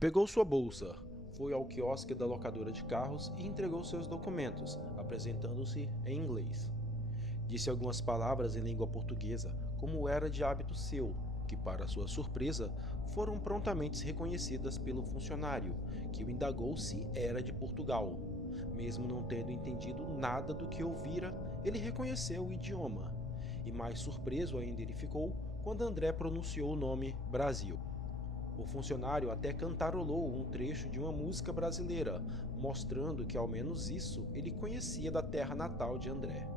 Pegou sua bolsa, foi ao quiosque da locadora de carros e entregou seus documentos, apresentando-se em inglês. Disse algumas palavras em língua portuguesa, como era de hábito seu, que, para sua surpresa, foram prontamente reconhecidas pelo funcionário, que o indagou se era de Portugal. Mesmo não tendo entendido nada do que ouvira, ele reconheceu o idioma. E mais surpreso ainda ele ficou quando André pronunciou o nome Brasil. O funcionário até cantarolou um trecho de uma música brasileira, mostrando que ao menos isso ele conhecia da terra natal de André.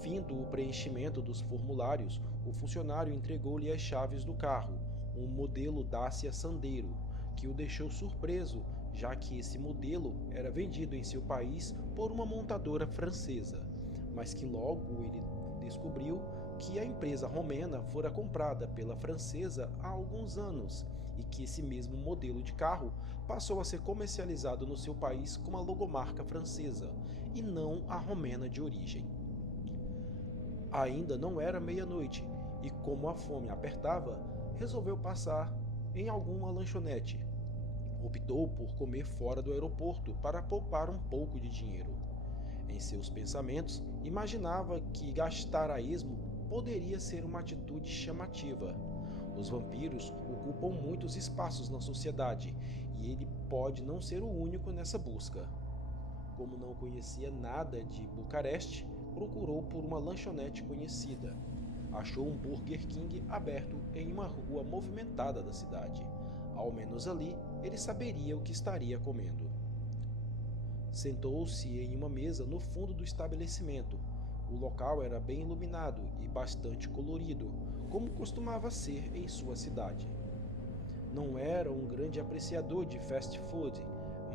Findo o preenchimento dos formulários, o funcionário entregou-lhe as chaves do carro, um modelo Dacia Sandero, que o deixou surpreso, já que esse modelo era vendido em seu país por uma montadora francesa, mas que logo ele descobriu que a empresa romena fora comprada pela francesa há alguns anos e que esse mesmo modelo de carro passou a ser comercializado no seu país com a logomarca francesa e não a romena de origem. Ainda não era meia-noite e, como a fome apertava, resolveu passar em alguma lanchonete. Optou por comer fora do aeroporto para poupar um pouco de dinheiro. Em seus pensamentos, imaginava que gastar a esmo poderia ser uma atitude chamativa. Os vampiros ocupam muitos espaços na sociedade e ele pode não ser o único nessa busca. Como não conhecia nada de Bucareste, procurou por uma lanchonete conhecida. Achou um Burger King aberto em uma rua movimentada da cidade. Ao menos ali, ele saberia o que estaria comendo. Sentou-se em uma mesa no fundo do estabelecimento. O local era bem iluminado e bastante colorido, como costumava ser em sua cidade. Não era um grande apreciador de fast food,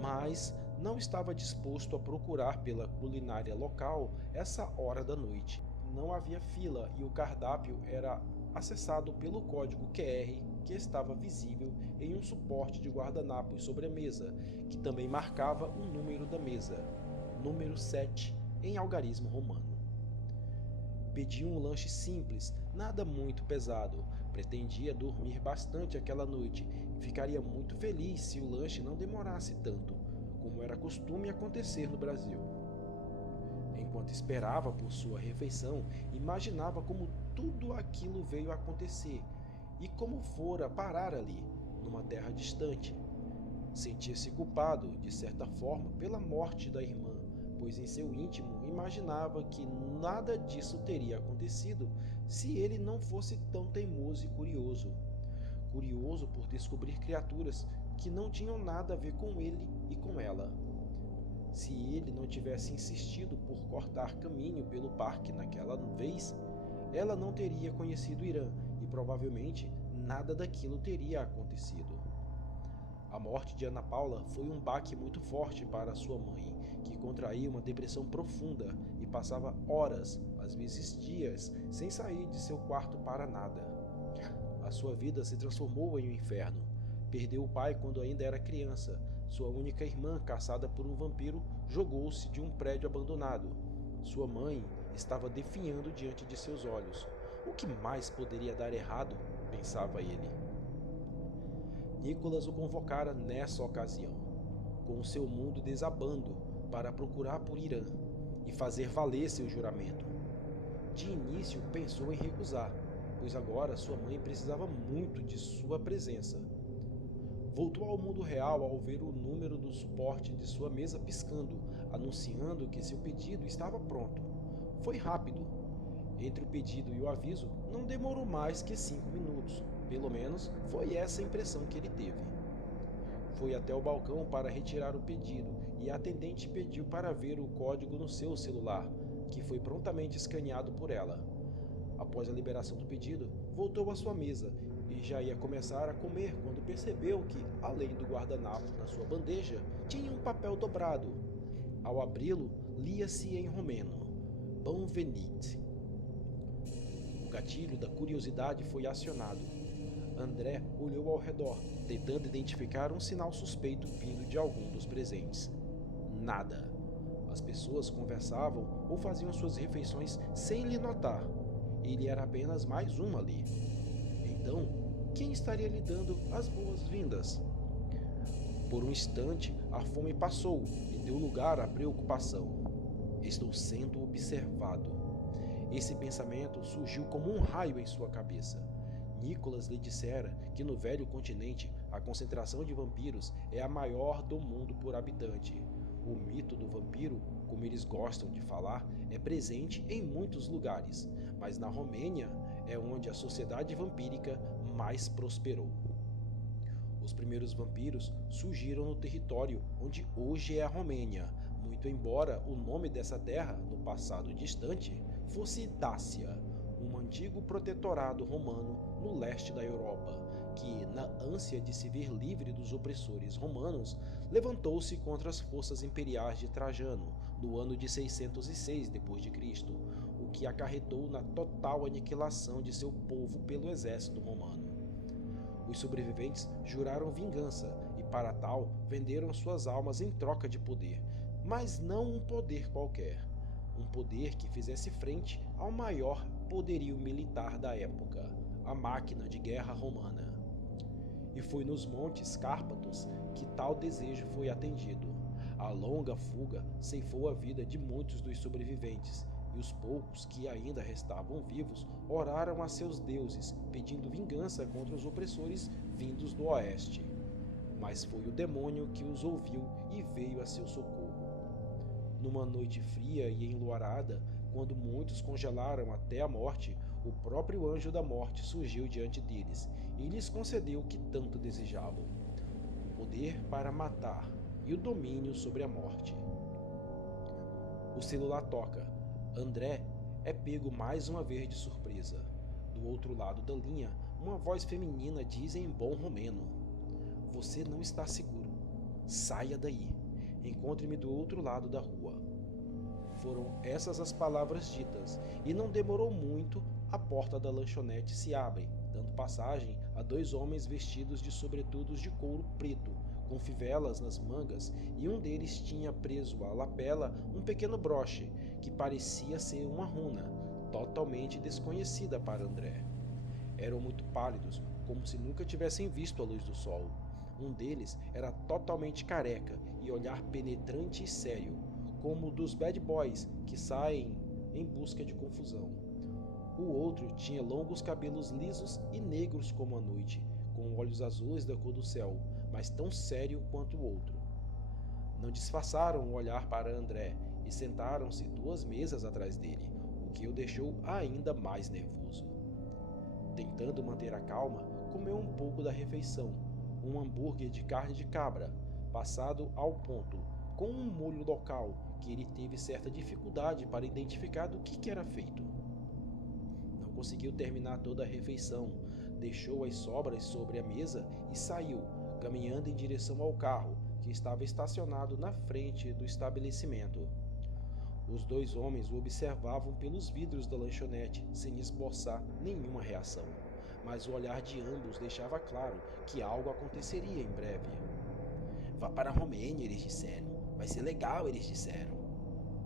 mas não estava disposto a procurar pela culinária local essa hora da noite. Não havia fila e o cardápio era acessado pelo código QR que estava visível em um suporte de guardanapos sobre a mesa, que também marcava o número da mesa, número 7, em algarismo romano. Pediu um lanche simples, nada muito pesado. Pretendia dormir bastante aquela noite e ficaria muito feliz se o lanche não demorasse tanto, como era costume acontecer no Brasil. Enquanto esperava por sua refeição, imaginava como tudo aquilo veio a acontecer e como fora parar ali, numa terra distante. Sentia-se culpado, de certa forma, pela morte da irmã, pois em seu íntimo imaginava que nada disso teria acontecido se ele não fosse tão teimoso e curioso. Curioso por descobrir criaturas que não tinham nada a ver com ele e com ela. Se ele não tivesse insistido por cortar caminho pelo parque naquela vez, ela não teria conhecido Irã e provavelmente nada daquilo teria acontecido. A morte de Ana Paula foi um baque muito forte para sua mãe, que contraía uma depressão profunda e passava horas, às vezes dias, sem sair de seu quarto para nada. A sua vida se transformou em um inferno. Perdeu o pai quando ainda era criança. Sua única irmã, caçada por um vampiro, jogou-se de um prédio abandonado. Sua mãe estava definhando diante de seus olhos. O que mais poderia dar errado? Pensava ele. Nicholas o convocara nessa ocasião, com o seu mundo desabando, para procurar por Irã e fazer valer seu juramento. De início pensou em recusar, pois agora sua mãe precisava muito de sua presença. Voltou ao mundo real ao ver o número do suporte de sua mesa piscando, anunciando que seu pedido estava pronto. Foi rápido. Entre o pedido e o aviso, não demorou mais que 5 minutos. Pelo menos foi essa a impressão que ele teve. Foi até o balcão para retirar o pedido e a atendente pediu para ver o código no seu celular, que foi prontamente escaneado por ela. Após a liberação do pedido, voltou à sua mesa e já ia começar a comer quando percebeu que, além do guardanapo na sua bandeja, tinha um papel dobrado. Ao abri-lo, lia-se em romeno: Bon venit. O gatilho da curiosidade foi acionado. André olhou ao redor, tentando identificar um sinal suspeito vindo de algum dos presentes. Nada. As pessoas conversavam ou faziam suas refeições sem lhe notar. Ele era apenas mais um ali. Então, quem estaria lhe dando as boas-vindas? Por um instante, a fome passou e deu lugar à preocupação. Estou sendo observado. Esse pensamento surgiu como um raio em sua cabeça. Nicholas lhe dissera que no velho continente a concentração de vampiros é a maior do mundo por habitante. O mito do vampiro, como eles gostam de falar, é presente em muitos lugares, mas na Romênia é onde a sociedade vampírica mais prosperou. Os primeiros vampiros surgiram no território onde hoje é a Romênia, muito embora o nome dessa terra, no passado distante, fosse Dácia, um antigo protetorado romano no leste da Europa, que, na ânsia de se ver livre dos opressores romanos, levantou-se contra as forças imperiais de Trajano no ano de 606 d.C., o que acarretou na total aniquilação de seu povo pelo exército romano. Os sobreviventes juraram vingança e, para tal, venderam suas almas em troca de poder, mas não um poder qualquer. Um poder que fizesse frente ao maior poderio militar da época, a máquina de guerra romana. E foi nos Montes Cárpatos que tal desejo foi atendido. A longa fuga ceifou a vida de muitos dos sobreviventes, e os poucos que ainda restavam vivos oraram a seus deuses, pedindo vingança contra os opressores vindos do oeste. Mas foi o demônio que os ouviu e veio a seu socorro. Numa noite fria e enluarada, quando muitos congelaram até a morte, o próprio anjo da morte surgiu diante deles e lhes concedeu o que tanto desejavam: o poder para matar e o domínio sobre a morte. O celular toca. André é pego mais uma vez de surpresa. Do outro lado da linha, uma voz feminina diz em bom romeno: "Você não está seguro. Saia daí. Encontre-me do outro lado da rua." Foram essas as palavras ditas, e não demorou muito, a porta da lanchonete se abre, dando passagem a dois homens vestidos de sobretudos de couro preto, com fivelas nas mangas, e um deles tinha preso à lapela um pequeno broche, que parecia ser uma runa, totalmente desconhecida para André. Eram muito pálidos, como se nunca tivessem visto a luz do sol. Um deles era totalmente careca e olhar penetrante e sério, como o dos bad boys que saem em busca de confusão. O outro tinha longos cabelos lisos e negros como a noite, com olhos azuis da cor do céu, mas tão sério quanto o outro. Não disfarçaram o olhar para André e sentaram-se 2 mesas atrás dele, o que o deixou ainda mais nervoso. Tentando manter a calma, comeu um pouco da refeição, um hambúrguer de carne de cabra, passado ao ponto, com um molho local que ele teve certa dificuldade para identificar do que era feito. Não conseguiu terminar toda a refeição, deixou as sobras sobre a mesa e saiu, caminhando em direção ao carro, que estava estacionado na frente do estabelecimento. Os 2 homens o observavam pelos vidros da lanchonete, sem esboçar nenhuma reação, mas o olhar de ambos deixava claro que algo aconteceria em breve. "Vá para a Romênia", eles disseram. "Vai ser legal", eles disseram.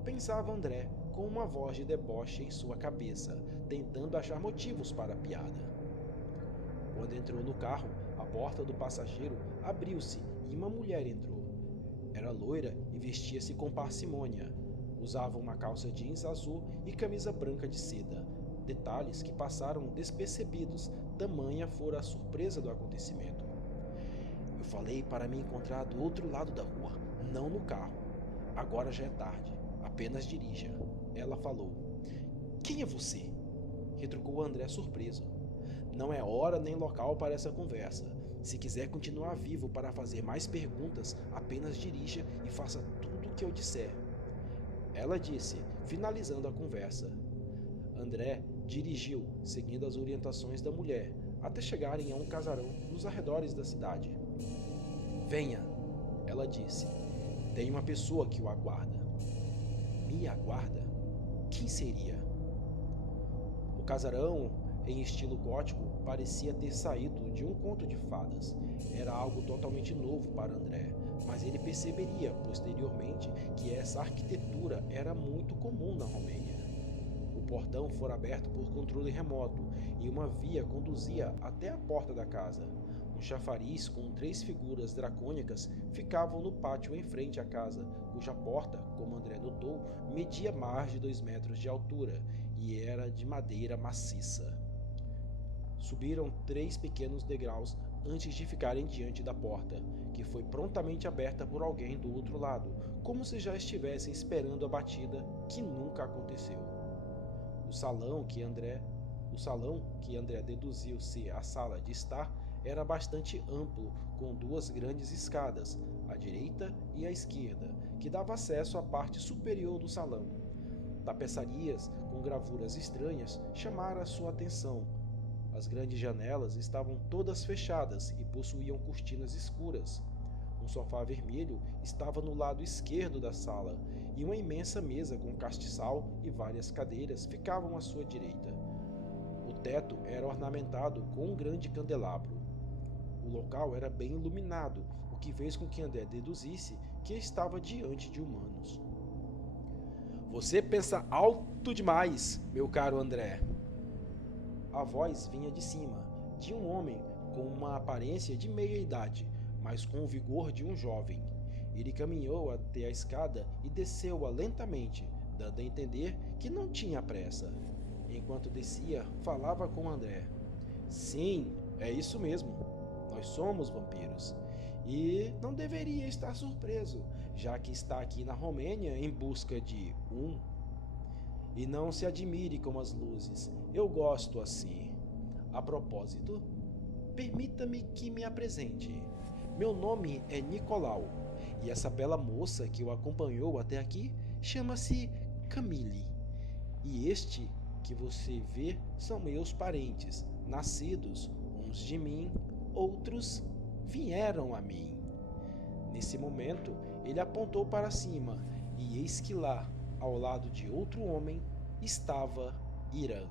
Pensava André, com uma voz de deboche em sua cabeça, tentando achar motivos para a piada. Quando entrou no carro, a porta do passageiro abriu-se e uma mulher entrou. Era loira e vestia-se com parcimônia. Usava uma calça jeans azul e camisa branca de seda, detalhes que passaram despercebidos, tamanha fora a surpresa do acontecimento. "Eu falei para me encontrar do outro lado da rua, não no carro. Agora já é tarde, apenas dirija", ela falou. "Quem é você?", retrucou André surpreso. "Não é hora nem local para essa conversa. Se quiser continuar vivo para fazer mais perguntas, apenas dirija e faça tudo o que eu disser", ela disse, finalizando a conversa. André dirigiu, seguindo as orientações da mulher, até chegarem a um casarão nos arredores da cidade. "Venha", ela disse. "Tem uma pessoa que o aguarda." "Me aguarda? Quem seria?" O casarão, em estilo gótico, parecia ter saído de um conto de fadas. Era algo totalmente novo para André, mas ele perceberia posteriormente que essa arquitetura era muito comum na Romênia. O portão fora aberto por controle remoto e uma via conduzia até a porta da casa. Um Um chafariz com 3 figuras dracônicas ficavam no pátio em frente à casa, cuja porta, como André notou, media mais de 2 metros de altura e era de madeira maciça. Subiram 3 pequenos degraus antes de ficarem diante da porta, que foi prontamente aberta por alguém do outro lado, como se já estivessem esperando a batida, que nunca aconteceu. O salão que André deduziu ser a sala de estar era bastante amplo, com 2 grandes escadas, à direita e à esquerda, que dava acesso à parte superior do salão. Tapeçarias com gravuras estranhas chamaram a sua atenção. As grandes janelas estavam todas fechadas e possuíam cortinas escuras. Um sofá vermelho estava no lado esquerdo da sala, e uma imensa mesa com castiçal e várias cadeiras ficavam à sua direita. O teto era ornamentado com um grande candelabro. O local era bem iluminado, o que fez com que André deduzisse que estava diante de humanos. Você pensa alto demais, meu caro André. A voz vinha de cima, de um homem com uma aparência de meia-idade, mas com o vigor de um jovem. Ele caminhou até a escada e desceu-a lentamente, dando a entender que não tinha pressa. Enquanto descia, falava com André. Sim, é isso mesmo. Nós somos vampiros. E não deveria estar surpreso, já que está aqui na Romênia em busca de um. E não se admire com as luzes, eu gosto assim. A propósito, permita-me que me apresente. Meu nome é Nicolau, e essa bela moça que o acompanhou até aqui chama-se Camille. E este que você vê são meus parentes, nascidos, uns de mim, outros vieram a mim. Nesse momento, ele apontou para cima, e eis que lá, ao lado de outro homem, estava Irã.